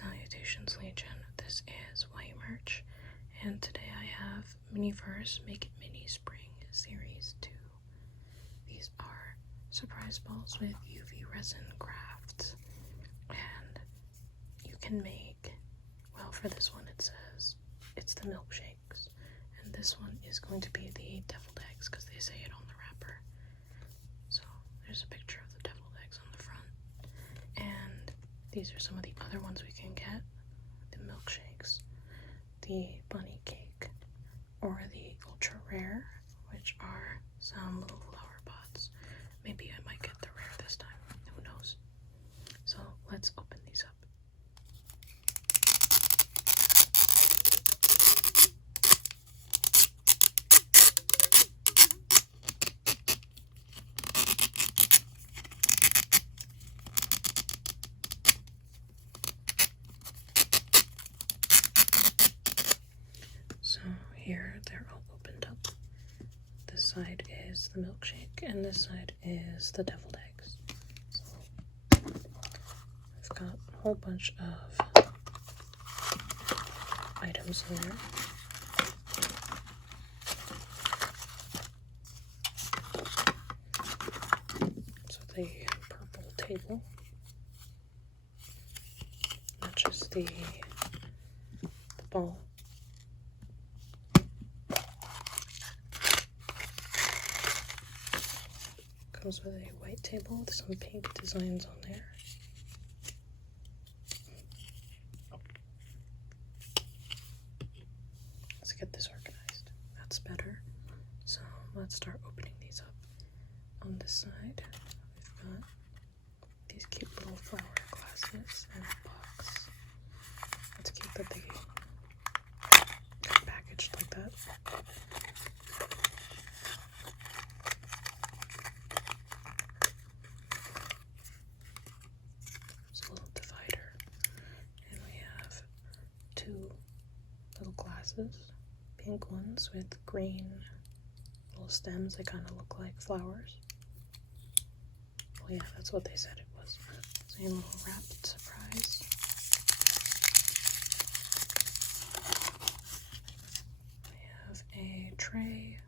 Salutations Legion, this is White Merch, and today I have Miniverse Make It Mini Spring Series 2. These are surprise balls with UV resin crafts, and you can make, well, for this one it says it's the milkshakes, and this one is going to be the deviled eggs because they say it on the wrapper. So there's a picture of the deviled eggs on the front, and these are some of the other ones we can get. The milkshakes, the bunny cake, or the ultra rare, which are some little flower pots. Maybe I might get the rare this time, who knows. So let's open these up. So here they're all opened up. This side is the milkshake and this side is the deviled eggs. So I've got a whole bunch of items in there. So the purple table matches the ball. Comes with a white table with some pink designs on there. Let's get this organized. That's better. So let's start opening these up. On this side, we've got these cute little flower glasses and a box. It's cute that they got packaged like that. Two little glasses, pink ones with green little stems. They kind of look like flowers. Well, yeah, that's what they said it was. So a little wrapped surprise. We have a tray.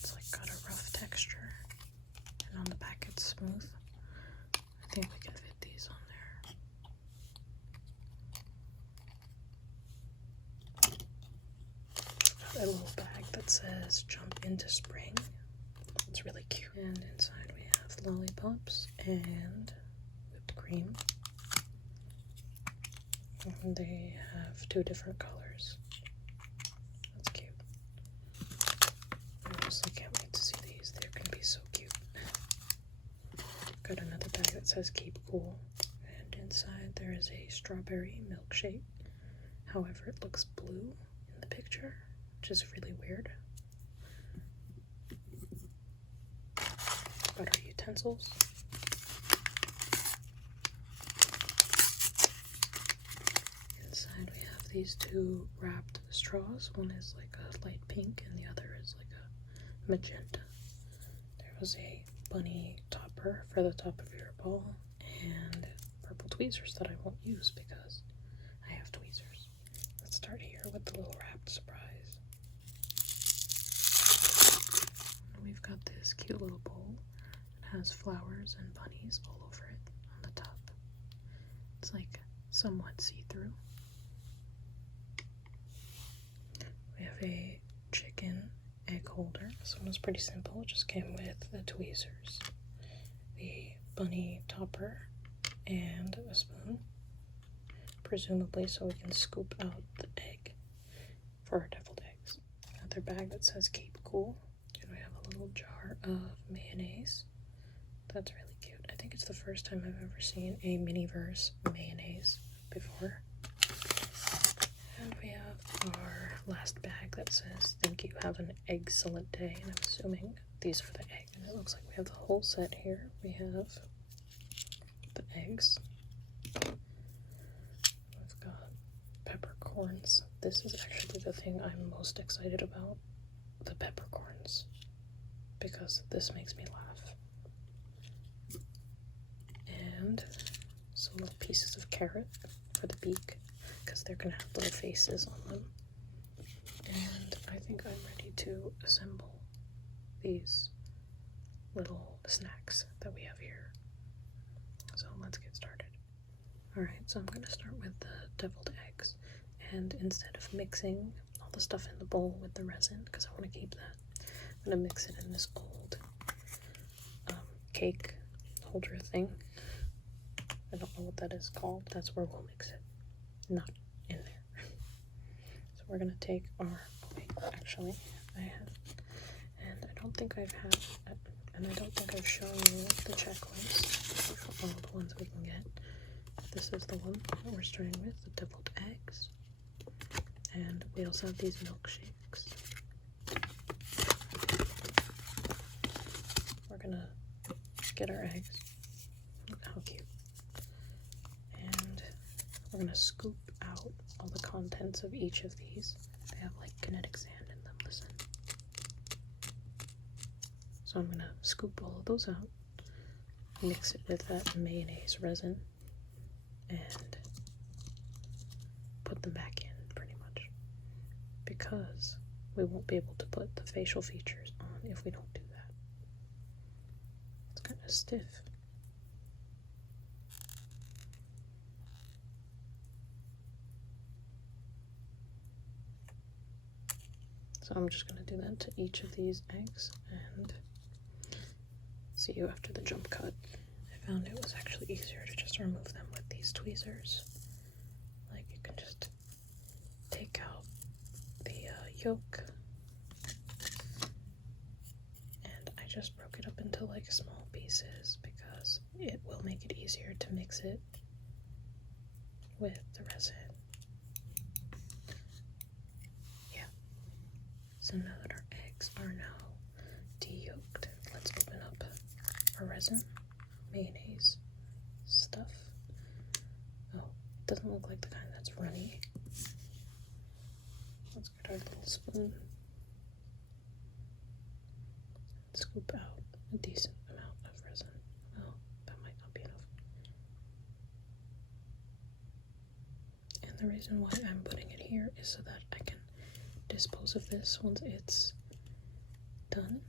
It's like got a rough texture, and on the back it's smooth. I think we can fit these on there. A little bag that says jump into spring. It's really cute. And inside we have lollipops and whipped cream. And they have two different colors. That's cute. I honestly can't wait to see these. They're going to be so cute. Got another bag that says keep cool. And inside there is a strawberry milkshake. However, it looks blue in the picture, which is really weird. Got our utensils. Inside we have these two wrapped straws. One is like a light pink and the other is like a magenta. There was a bunny topper for the top of your ball and purple tweezers that I won't use because I have tweezers. Let's start here with the little wrapped surprise. We've got this cute little bowl. It has flowers and bunnies all over it on the top. It's like somewhat see-through. We have a chicken egg holder. This one was pretty simple. It just came with the tweezers, the bunny topper, and a spoon, presumably so we can scoop out the egg for our deviled eggs. Another bag that says keep cool. We have a little jar of mayonnaise. That's really cute. I think it's the first time I've ever seen a Miniverse mayonnaise before. And we have our last bag that says thank you, have an excellent day. And I'm assuming these are the eggs. And it looks like we have the whole set here. We have the eggs. We've got peppercorns. This is actually the thing I'm most excited about. The peppercorns, because this makes me laugh. And So little pieces of carrot for the beak, because they're gonna have little faces on them. And I think I'm ready to assemble these little snacks that we have here. So let's get started. Alright, so I'm gonna start with the deviled eggs, and instead of mixing all the stuff in the bowl with the resin, because I want to keep that, I'm gonna mix it in this old cake holder thing. I don't know what that is called. That's where we'll mix it, not in there. So we're gonna take our, actually I have, and I don't think I've had, and I don't think I've shown you the checklist for all the ones we can get. This is the one that we're starting with, the deviled eggs. And we also have these milkshakes. We're gonna get our eggs. How cute. And we're gonna scoop out all the contents of each of these. They have like kinetic sand in them, listen. So I'm gonna scoop all of those out, mix it with that mayonnaise resin, and put them back in, pretty much, because we won't be able to put the facial features on if we don't do that. It's kind of stiff. So I'm just going to do that to each of these eggs, and see you after the jump cut. I found it was actually easier to just remove them with these tweezers. Like, you can just take out the yolk, and I just broke it up into like small pieces because it will make it easier to mix it with the resin. Yeah. So now that our eggs are now de-yolked, let's open up our resin, mayonnaise stuff. Oh, it doesn't look like the kind that's runny. Let's get our little spoon, scoop out a decent amount of resin. Oh, that might not be enough. And the reason why I'm putting it here is so that I can dispose of this once it's done,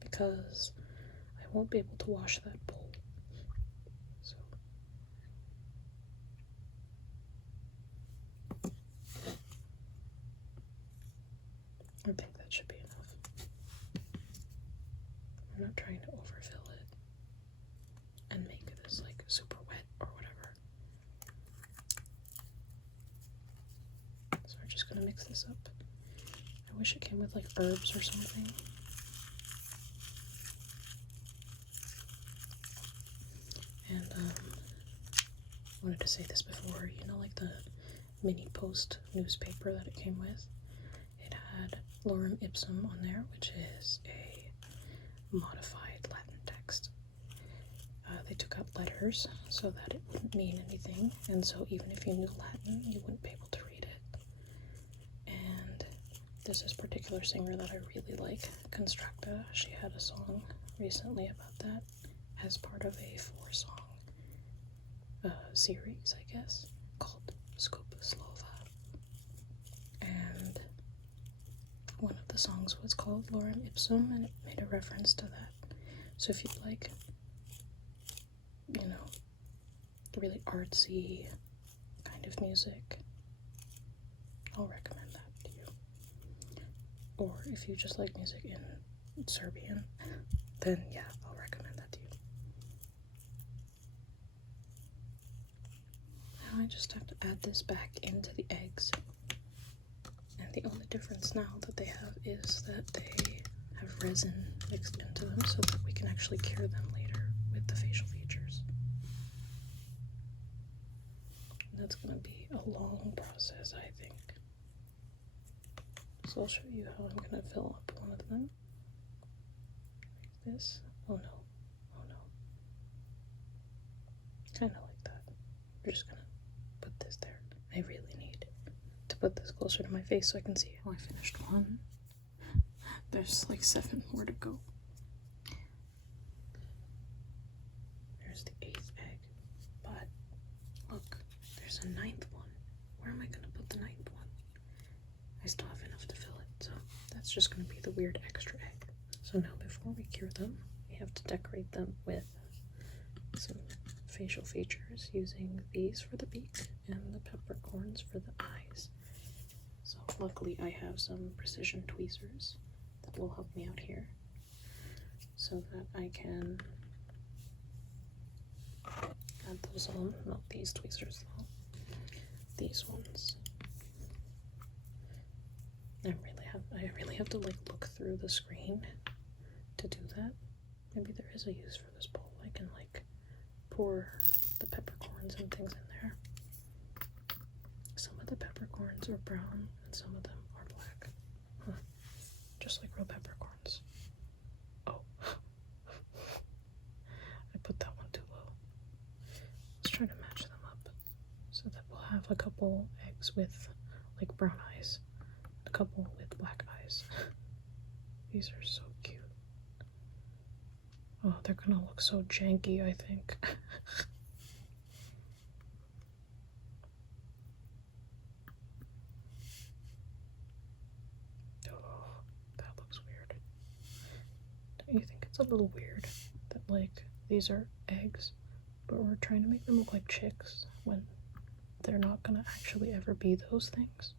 because I won't be able to wash that bowl. So I think that should be enough. I'm not trying to overfill it and make this like super wet or whatever. So we're just gonna mix this up. I wish it came with like herbs or something. And I wanted to say this before, you know, like the mini post newspaper that it came with? It had lorem ipsum on there, which is a modified Latin text. They took out letters so that it wouldn't mean anything, and so even if you knew Latin, you wouldn't be able to read it. And there's this particular singer that I really like, Constracta. She had a song recently about that as part of a 4-song series, I guess, called Skup Slova. And one of the songs was called Lorem Ipsum, and it made a reference to that. So if you like, you know, really artsy kind of music, I'll recommend that to you. Or if you just like music in Serbian, then yeah, I'll recommend that to you. Now I just have to add this back into the eggs. And the only difference now that they have is that they have resin mixed into them so that we can actually cure them later with the facial features. And that's going to be a long process, I think. So I'll show you how I'm going to fill up one of them. Like this. Oh no. Oh no. Kind of like that. We're just going to put this there. I really need to put this closer to my face so I can see it. Oh, I finished one. There's like 7 more to go. there's the 8th egg. But look, there's a 9th one. Where am I gonna put the 9th one? I still have enough to fill it, so that's just gonna be the weird extra egg. So now before we cure them, we have to decorate them with some facial features using these for the beak and the peppercorns for the eyes. So luckily I have some precision tweezers that will help me out here so that I can add those on. Not these tweezers though, these ones. I really have to like look through the screen to do that. Maybe there is a use for this bowl. I can like pour the peppercorns and things in there. Some of the peppercorns are brown and some of them are black. Huh. Just like real peppercorns. Oh. I put that one too low. Let's try to match them up so that we'll have a couple eggs with like brown eyes, a couple with black eyes. These are so cute. Oh, they're gonna look so janky, I think. Oh, that looks weird. Don't you think it's a little weird that, like, these are eggs, but we're trying to make them look like chicks when they're not gonna actually ever be those things?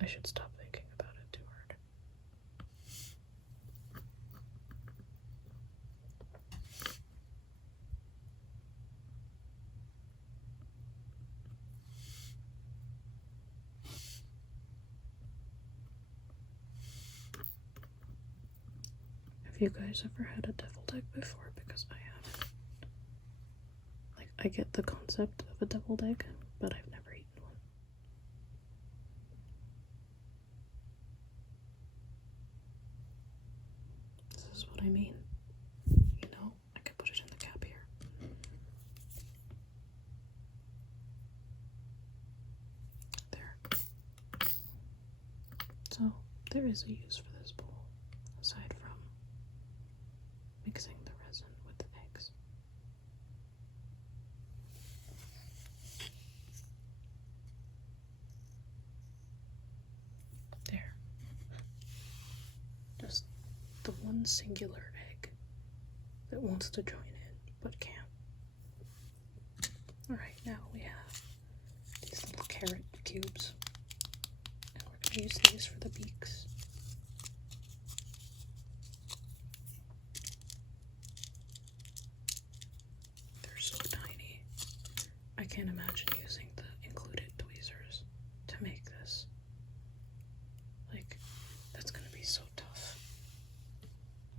I should stop thinking about it too hard. Have you guys ever had a deviled egg before? Because I haven't. Like, I get the concept of a deviled egg, but I've never eaten one. This is what I mean. You know, I could put it in the cap here. There. So, there is a use for this bowl, aside from mixing the resin with the eggs. There. Just the one singular egg that wants to join in, but can't. Alright, now we have these little carrot cubes. And we're going to use these for the beaks. They're so tiny. I can't imagine using the included tweezers to make this. Like, that's gonna be so tough.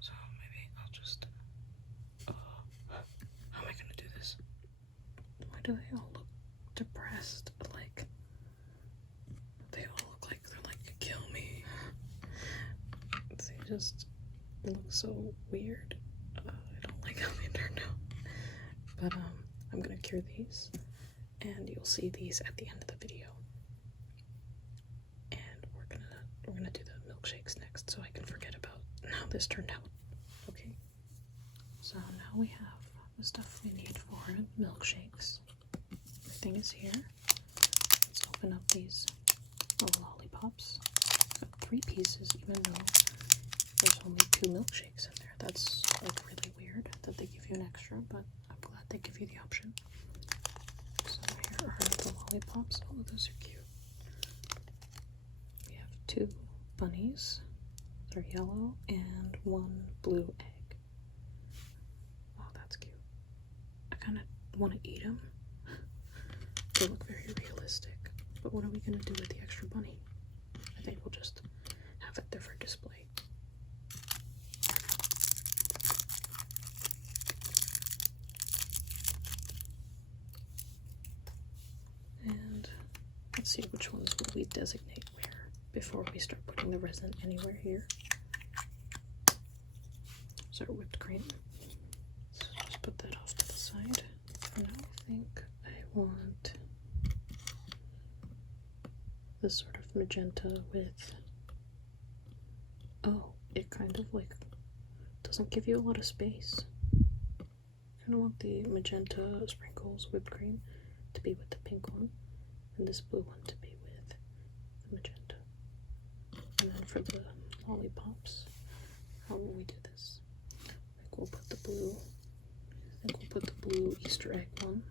So maybe I'll just... how am I gonna do this? Why do they all look depressed? Like, they all look like they're like, kill me. They just look so weird. I don't like how they turned out. But I'm gonna cure these, and you'll see these at the end of the video. And we're gonna do the milkshakes next, so I can forget about how this turned out. Okay. So now we have the stuff we need for milkshakes. Everything is here. Let's open up these little lollipops. Got 3 pieces, even though there's only 2 milkshakes in there. That's like really weird that they give you an extra, but I'm glad they give you the option. So here are the lollipops. Oh, those are cute. We have 2 bunnies. They're yellow, and 1 blue egg. Oh, that's cute. I kind of want to eat them. They look very realistic. But what are we going to do with the extra bunny? I think we'll just have it there for display. And let's see which ones will we designate where before we start putting the resin anywhere here. So our whipped cream. So just put that off to the side. For now, I think I want this sort of magenta with, oh, it kind of like doesn't give you a lot of space. kind of want the magenta sprinkles whipped cream to be with the pink one, and this blue one to be with the magenta. And then for the lollipops, how will we do this? I think we'll put the blue. I think we'll put the blue Easter egg one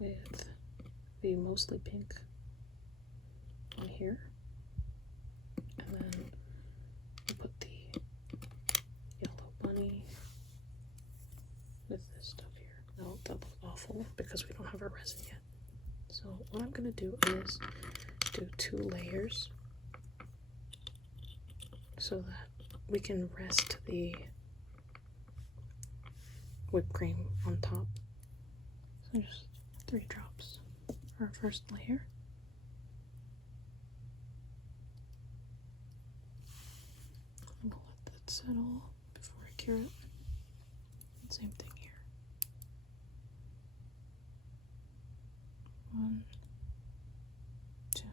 with the mostly pink one here, and then we'll put the yellow bunny with this stuff here. Now that looks awful because we don't have our resin yet. So what I'm gonna do is do 2 layers so that we can rest the whipped cream on top. So just 3 drops for our first layer. I'm gonna let that settle before I cure it. And same thing here. 1, 2,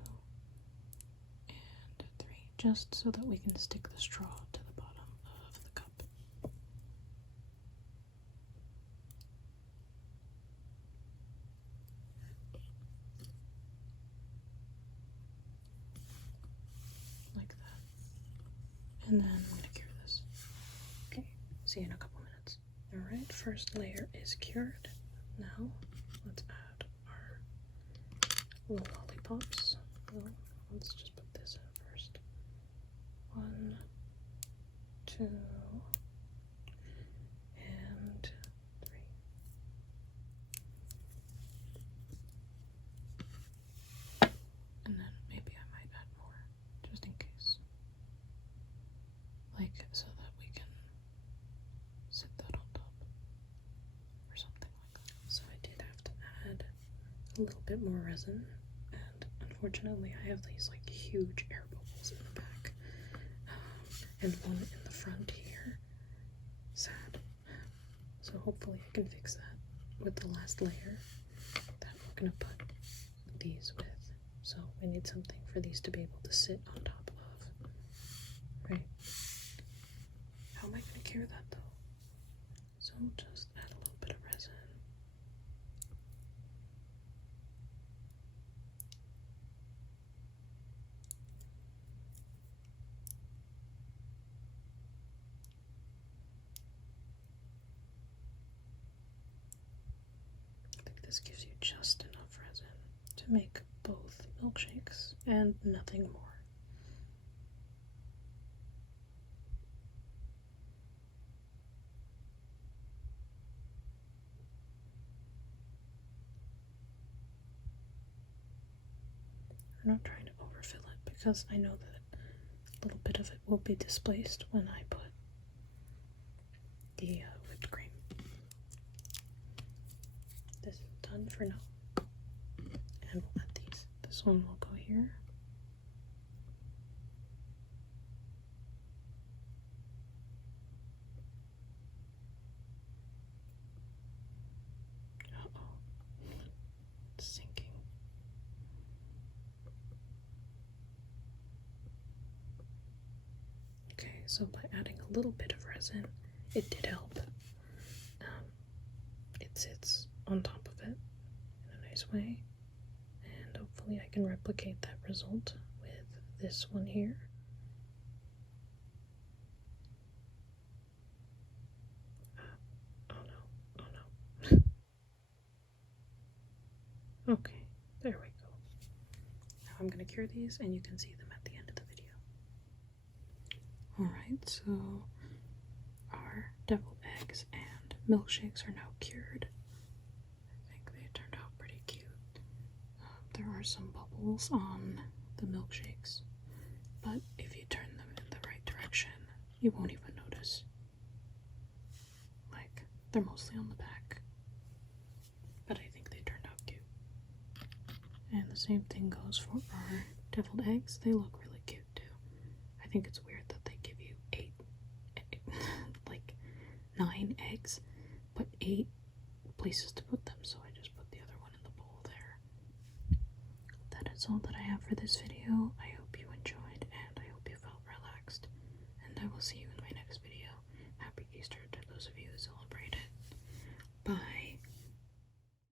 and 3, just so that we can stick the straw to the bottom of the cup. Like that. And then I'm gonna cure this. Okay, see you in a couple minutes. Alright, first layer is cured. Now, let's add our little lollipops. Well, let's just put this in first. 1, 2, and 3. And then maybe I might add more, just in case. Like, so that we can sit that on top, or something like that. So I did have to add a little bit more resin, and unfortunately I have these like huge air bubbles in the back, and one in the front here. Sad. So hopefully I can fix that with the last layer that we're gonna put these with. So we need something for these to be able to sit on top of. Right? How am I gonna cure that though? So just add a little bit of resin. I think this gives you just enough resin to make both milkshakes and nothing more. I'm not trying to overfill it because I know that a little bit of it will be displaced when I put the whipped cream. This is done for now. And we'll add these. This one will go here. Uh-oh. It's sinking. Okay, so by adding a little bit of resin, it did help. It sits on top of it in a nice way, and hopefully I can replicate that result with this one here. Oh no, oh no. Okay, there we go. Now I'm gonna cure these and you can see them at the end of the video. Alright, so our deviled eggs and milkshakes are now cured. I think they turned out pretty cute. There are some bubbles on the milkshakes, but if you turn them in the right direction, you won't even notice. Like, they're mostly on the back, but I think they turned out cute. And the same thing goes for our deviled eggs. They look really cute too. I think it's weird that they give you 9 eggs, but 8 places to put them, so I just put the other one in the bowl there. That is all that I have for this video. I hope you enjoyed, and I hope you felt relaxed, and I will see you in my next video. Happy Easter to those of you who celebrate it. Bye.